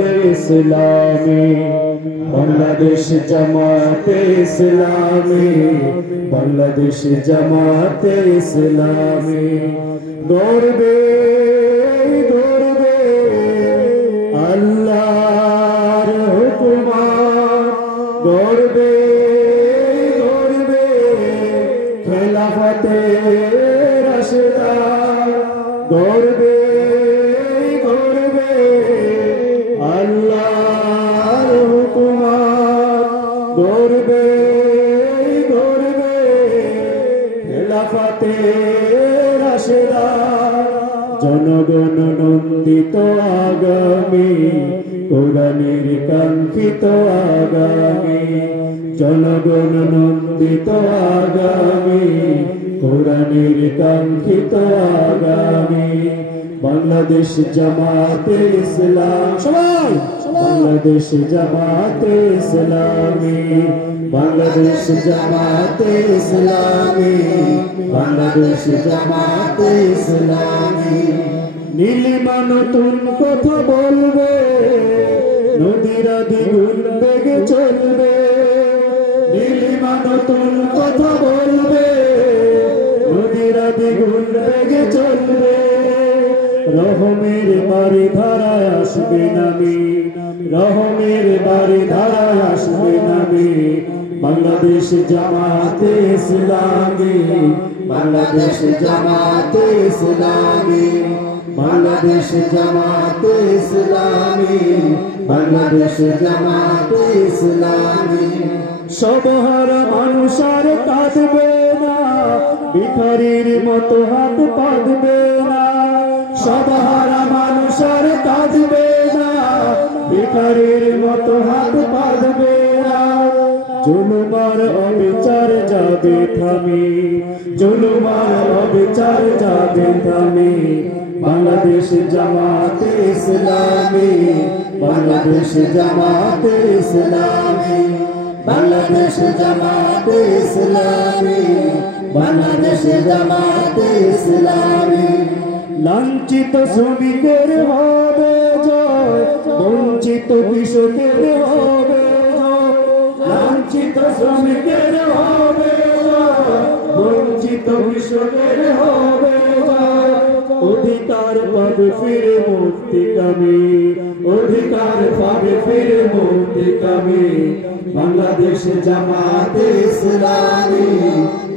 জামাতে ইসলামী, বাংলাদেশ জামাতে ইসলামী, বাংলাদেশ জামাতে ইসলামী। গর্বে গর্বে আল্লাহর হুকুমত, গর্বে গর্বে খেলাফতে রাশেদা, গর্বে গর্বে আল্লাহর হুকুমত, গর্বে গর্বে খেলাফতে রাশেদা। জনগণ নন্দিত আগামী, কোরআনের কাঙ্ক্ষিত আগামী, জনগণ নন্দিত আগামী, কোরআনের কাঙ্ক্ষিত আগামী। বাংলাদেশ জামাতে ইসলাম, সবাই বাংলাদেশ জামাতে ইসলামী, বাংলাদেশ জামাতে ইসলামী, বাংলাদেশ জামাতে ইসলামী। নীলিমা নতুন কথা বলবে, নদীরা দ্বিগুণ বেগে চলবে। নীলিমা নতুন কথা বলবে, নদীরা দ্বিগুণ বেগে চলবে। রহমের বাড়ি ধারায় আসবে নামি, রহমের বাড়ি ধারায় আসবে নামি। বাংলাদেশ জামাতে ইসলামী, বাংলাদেশ জামাতে ইসলামী, বাংলাদেশ জামাতে ইসলামী, বাংলাদেশ জামাতে ইসলামী। সবহার মানুষ আর কাঁদবে না, ভিখারির মতো হাত পাতবে না। সবহার মানুষ আর কাঁদবে না, ভিখারির মতো হাত পাতবে না। জুলুমার অবিচার যাবে থামি, জুলুমার অবিচার যাবে থামি। বাংলাদেশ জামাতে ইসলামী, বাংলাদেশ জামাতে ইসলামী, বাংলাদেশ জামাতে ইসলামী, বাংলাদেশ জামাতে ইসলামী। লাঞ্ছিত শ্রমিকের হবে জয়, বঞ্চিত কৃষকের হবে জয়। লাঞ্ছিত শ্রমিকের হবে জয়, বঞ্চিত কৃষকের হবে জয়। অধিকার পাবে ফিরে মুক্তিকামী, অধিকার পাবে ফিরে মুক্তিকামী। বাংলাদেশ জামাতে ইসলামী,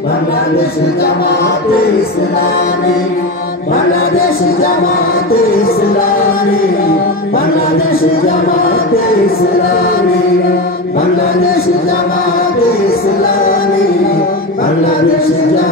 বাংলাদেশ জামাতে ইসলামী, বাংলাদেশ জামাতে ইসলামী, বাংলাদেশ জামাতে ইসলামী, বাংলাদেশ জামাতে ইসলামী, বাংলাদেশ জামাতে